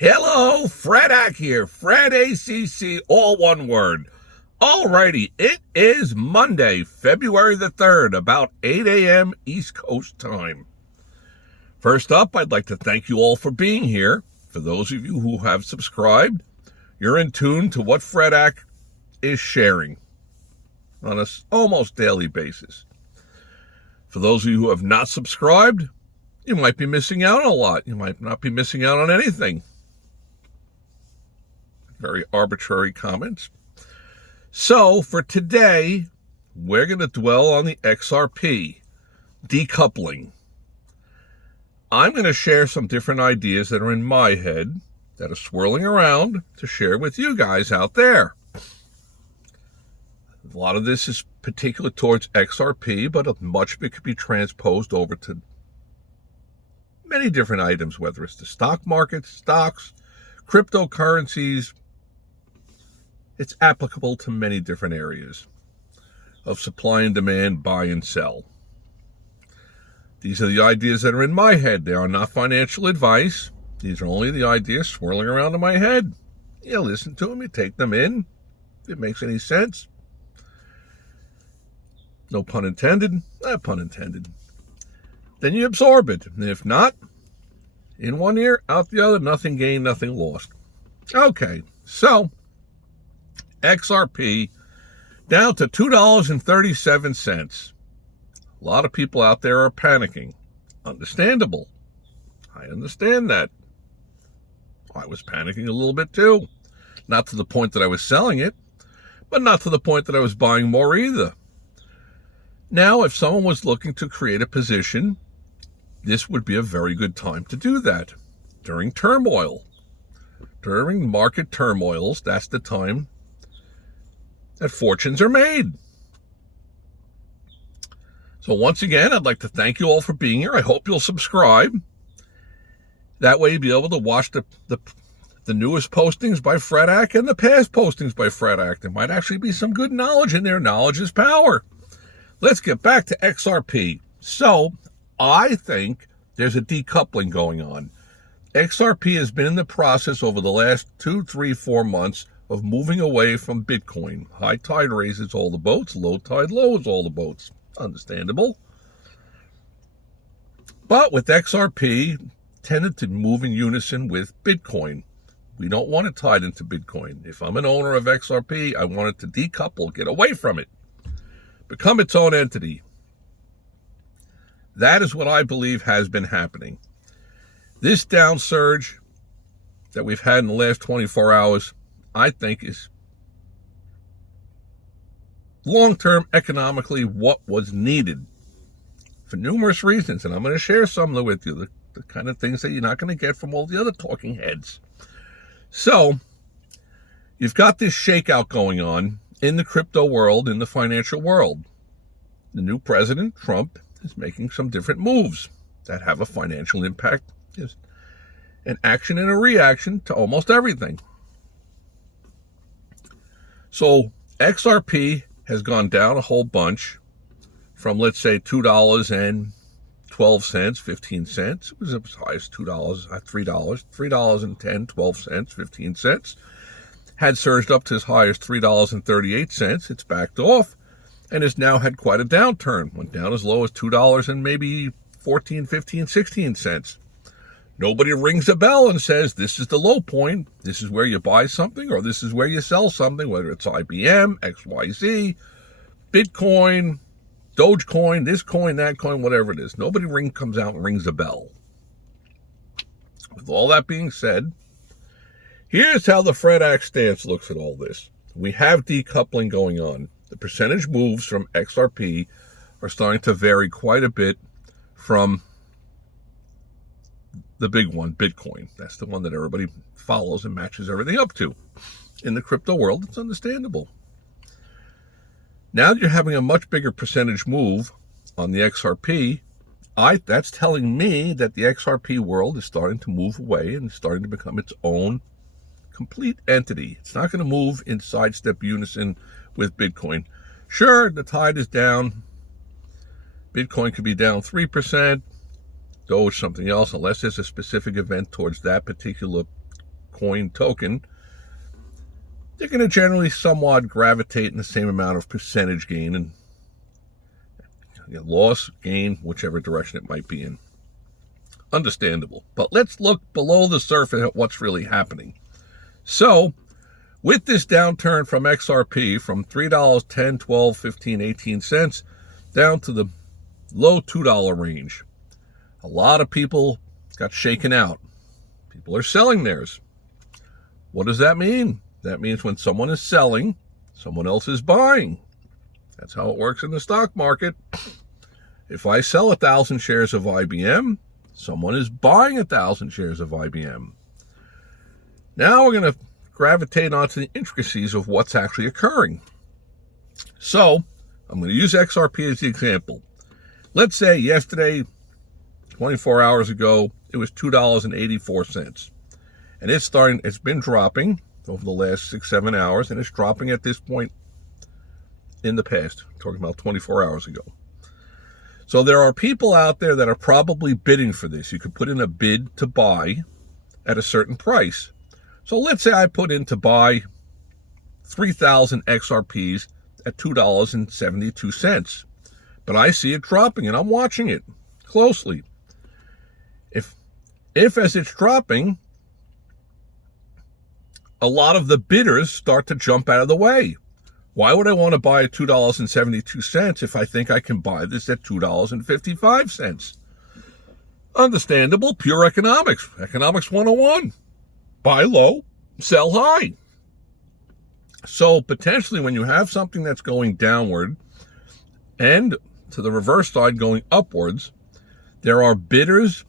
Hello, Fredak here. Fred ACC, all one word. Alrighty, it is Monday, February the 3rd, about 8 a.m. East Coast time. First up, I'd like to thank you all for being here. For those of you who have subscribed, you're in tune to what Fredak is sharing on an almost daily basis. For those of you who have not subscribed, you might be missing out on a lot. You might not be missing out on anything. Very arbitrary comments. So for today, we're going to dwell on the XRP, decoupling. I'm going to share some different ideas that are in my head that are swirling around to share with you guys out there. A lot of this is particular towards XRP, but much of it could be transposed over to many different items, whether it's the stock market, stocks, cryptocurrencies. It's applicable to many different areas of supply and demand, buy and sell. These are the ideas that are in my head. They are not financial advice. These are only the ideas swirling around in my head. You listen to them, you take them in. If it makes any sense. No pun intended. Pun intended. Then you absorb it. And if not, in one ear, out the other, nothing gained, nothing lost. Okay, so XRP down to $2.37. A lot of people out there are panicking. Understandable. I understand that. I was panicking a little bit too. Not to the point that I was selling it, but not to the point that I was buying more either. Now, if someone was looking to create a position, this would be a very good time to do that. During turmoil. During market turmoils, that's the time that fortunes are made. So once again, I'd like to thank you all for being here. I hope you'll subscribe. That way you'll be able to watch the newest postings by Fredak and the past postings by Fredak. There might actually be some good knowledge in there. Knowledge is power. Let's get back to XRP. So I think there's a decoupling going on. XRP has been in the process over the last 2, 3, 4 months of moving away from Bitcoin. High tide raises all the boats, low tide lowers all the boats. Understandable. But with XRP, tended to move in unison with Bitcoin. We don't want it tied into Bitcoin. If I'm an owner of XRP, I want it to decouple, get away from it, become its own entity. That is what I believe has been happening. This down surge that we've had in the last 24 hours, I think is long-term economically what was needed for numerous reasons. And I'm going to share some of them with you, the kind of things that you're not going to get from all the other talking heads. So you've got this shakeout going on in the crypto world, in the financial world. The new president, Trump, is making some different moves that have a financial impact. There's an action and a reaction to almost everything. So XRP has gone down a whole bunch from, let's say, $2.12, 15 cents. It was as high as $3.10, 12 cents, 15 cents. Had surged up to as high as $3.38. It's backed off and has now had quite a downturn. Went down as low as $2 and maybe 14, 15, 16 cents. Nobody rings a bell and says, this is the low point. This is where you buy something, or this is where you sell something, whether it's IBM, XYZ, Bitcoin, Dogecoin, this coin, that coin, whatever it is. Nobody comes out and rings a bell. With all that being said, here's how the Fredak stance looks at all this. We have decoupling going on. The percentage moves from XRP are starting to vary quite a bit from the big one, Bitcoin. That's the one that everybody follows and matches everything up to. In the crypto world, it's understandable. Now that you're having a much bigger percentage move on the XRP, that's telling me that the XRP world is starting to move away and starting to become its own complete entity. It's not going to move in sidestep unison with Bitcoin. Sure, the tide is down. Bitcoin could be down 3%. Doge something else, unless there's a specific event towards that particular coin token, they're going to generally somewhat gravitate in the same amount of percentage gain and loss, gain, whichever direction it might be in. Understandable. But let's look below the surface at what's really happening. So, with this downturn from XRP from $3, $10, $12, $15, 18 cents down to the low $2 range, a lot of people got shaken out. People are selling theirs. What does that mean? That means when someone is selling, someone else is buying. That's how it works in the stock market. If I sell 1,000 shares of IBM, someone is buying 1,000 shares of IBM. Now we're going to gravitate onto the intricacies of what's actually occurring. So I'm going to use XRP as the example. Let's say yesterday, 24 hours ago, it was $2.84. And it's been dropping over the last 6-7 hours, and it's dropping at this point in the past. I'm talking about 24 hours ago. So there are people out there that are probably bidding for this. You could put in a bid to buy at a certain price. So let's say I put in to buy 3,000 XRPs at $2.72. But I see it dropping, and I'm watching it closely. If as it's dropping, a lot of the bidders start to jump out of the way. Why would I want to buy at $2.72 if I think I can buy this at $2.55? Understandable, pure economics. Economics 101. Buy low, sell high. So potentially when you have something that's going downward and to the reverse side going upwards, there are bidders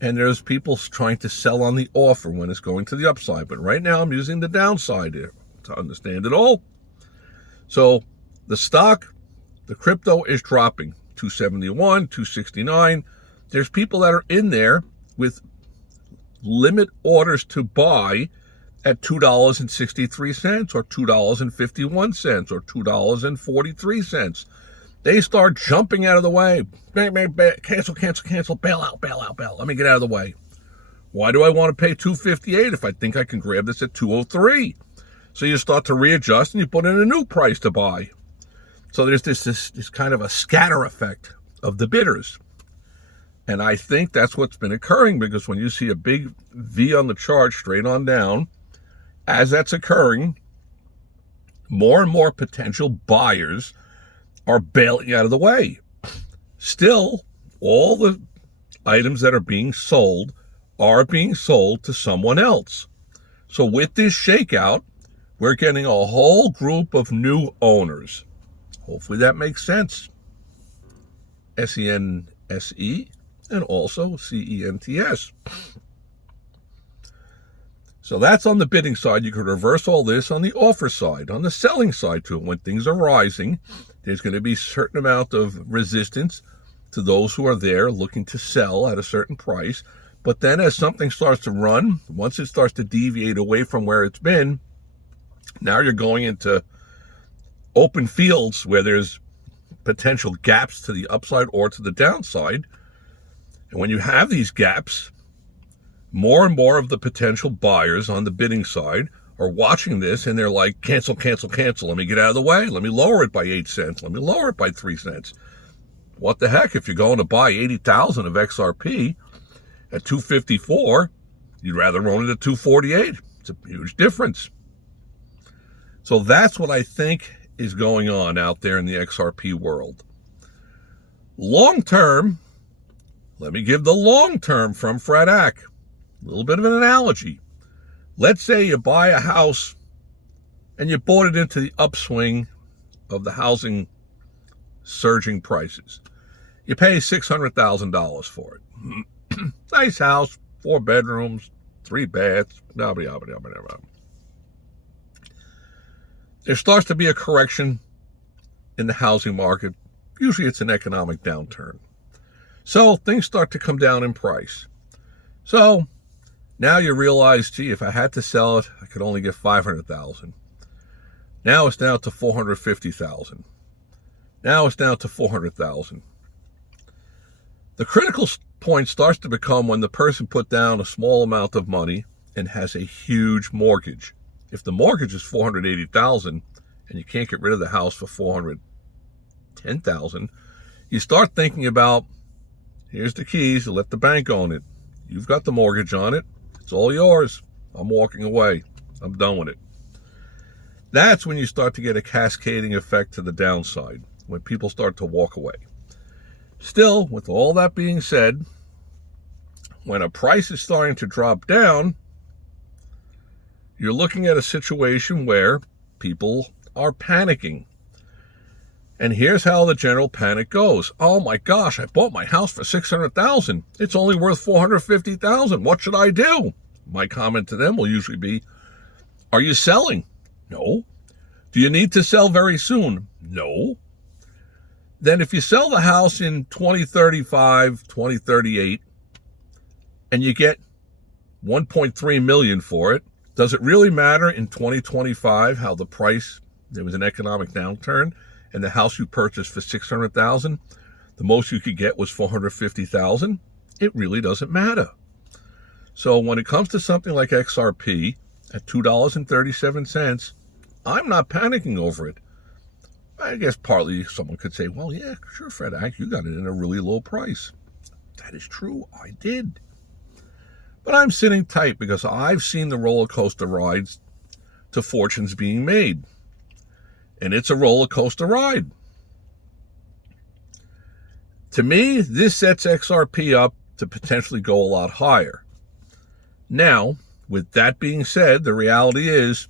and there's people trying to sell on the offer when it's going to the upside. But right now I'm using the downside here to understand it all. So the stock, the crypto is dropping, 271, 269. There's people that are in there with limit orders to buy at $2.63 or $2.51 or $2.43. They start jumping out of the way. Bang, bang, bang, cancel, bail out. Let me get out of the way. Why do I want to pay $2.58 if I think I can grab this at $2.03? So you start to readjust and you put in a new price to buy. So there's this kind of a scatter effect of the bidders. And I think that's what's been occurring, because when you see a big V on the chart straight on down, as that's occurring, more and more potential buyers are bailing out of the way. Still, all the items that are being sold to someone else. So with this shakeout, we're getting a whole group of new owners. Hopefully that makes sense. SENSE and also CENTS. So that's on the bidding side. You could reverse all this on the offer side. On the selling side too, when things are rising, there's going to be a certain amount of resistance to those who are there looking to sell at a certain price. But then as something starts to run, once it starts to deviate away from where it's been, now you're going into open fields where there's potential gaps to the upside or to the downside. And when you have these gaps, more and more of the potential buyers on the bidding side are watching this, and they're like, cancel. Let me get out of the way. Let me lower it by 8 cents. Let me lower it by 3 cents. What the heck? If you're going to buy 80,000 of XRP at $2.54, you'd rather own it at $2.48. It's a huge difference. So that's what I think is going on out there in the XRP world. Long term, let me give the long term from Fred Ack. A little bit of an analogy. Let's say you buy a house and you bought it into the upswing of the housing surging prices. You pay $600,000 for it. Nice house, 4 bedrooms, 3 baths, blah, blah, blah, blah, blah. There starts to be a correction in the housing market. Usually it's an economic downturn. So things start to come down in price. So now you realize, gee, if I had to sell it, I could only get $500,000. Now it's down to $450,000. Now it's down to $400,000. The critical point starts to become when the person put down a small amount of money and has a huge mortgage. If the mortgage is $480,000 and you can't get rid of the house for $410,000, you start thinking about, here's the keys, you let the bank own it. You've got the mortgage on it. It's all yours. I'm walking away. I'm done with it. That's when you start to get a cascading effect to the downside, when people start to walk away. Still, with all that being said, when a price is starting to drop down, you're looking at a situation where people are panicking. And here's how the general panic goes. Oh my gosh, I bought my house for $600,000. It's only worth $450,000. What should I do? My comment to them will usually be, are you selling? No. Do you need to sell very soon? No. Then if you sell the house in 2035, 2038, and you get $1.3 million for it, does it really matter in 2025 how the price, there was an economic downturn, and the house you purchased for $600,000, the most you could get was $450,000? It really doesn't matter. So when it comes to something like XRP at $2.37, I'm not panicking over it. I guess partly someone could say, well, yeah, sure, Fred, you got it in a really low price. That is true, I did. But I'm sitting tight because I've seen the roller coaster rides to fortunes being made. And it's a roller coaster ride. To me, this sets XRP up to potentially go a lot higher. Now, with that being said, the reality is,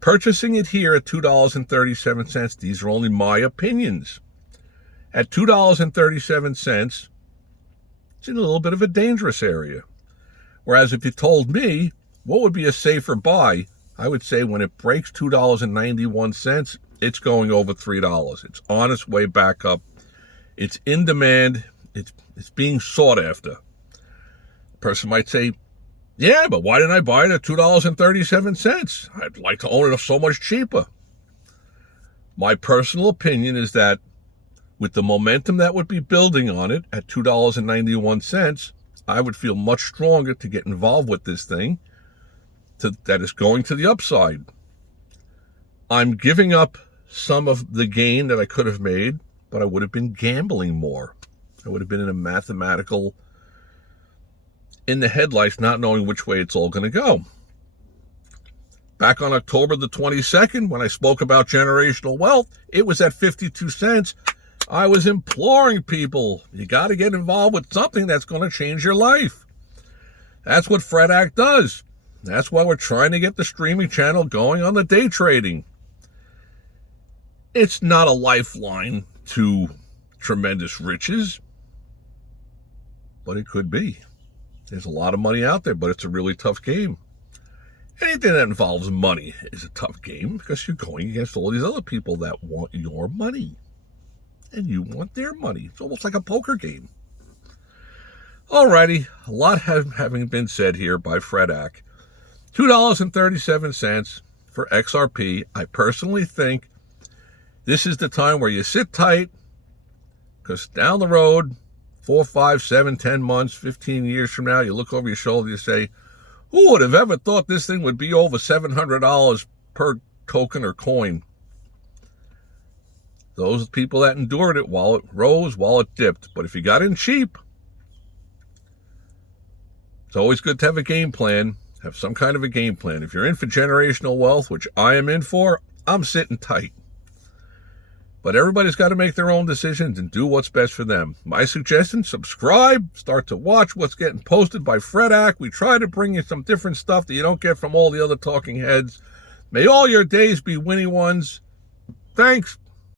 purchasing it here at $2.37, these are only my opinions. At $2.37, it's in a little bit of a dangerous area. Whereas if you told me what would be a safer buy, I would say when it breaks $2.91, it's going over $3. It's on its way back up. It's in demand. It's being sought after. A person might say, yeah, but why didn't I buy it at $2.37? I'd like to own it so much cheaper. My personal opinion is that with the momentum that would be building on it at $2.91, I would feel much stronger to get involved with this thing that is going to the upside. I'm giving up some of the gain that I could have made, but I would have been gambling more. I would have been in a mathematical in the headlights, not knowing which way it's all going to go. Back on October the 22nd, when I spoke about generational wealth, it was at 52 cents. I was imploring people, you got to get involved with something that's going to change your life. That's what Fred Act does. That's why we're trying to get the streaming channel going on the day trading. It's not a lifeline to tremendous riches, but it could be. There's a lot of money out there, but it's a really tough game. Anything that involves money is a tough game because you're going against all these other people that want your money. And you want their money. It's almost like a poker game. Alrighty, a lot having been said here by Fred Ack. $2.37 for XRP. I personally think this is the time where you sit tight because down the road, 4, 5, 7, 10 months, 15 years from now, you look over your shoulder, you say, who would have ever thought this thing would be over $700 per token or coin? Those people that endured it while it rose, while it dipped. But if you got in cheap, it's always good to have a game plan, have some kind of a game plan. If you're in for generational wealth, which I am in for, I'm sitting tight. But everybody's got to make their own decisions and do what's best for them. My suggestion, subscribe, start to watch what's getting posted by Fred Ack. We try to bring you some different stuff that you don't get from all the other talking heads. May all your days be winning ones. Thanks.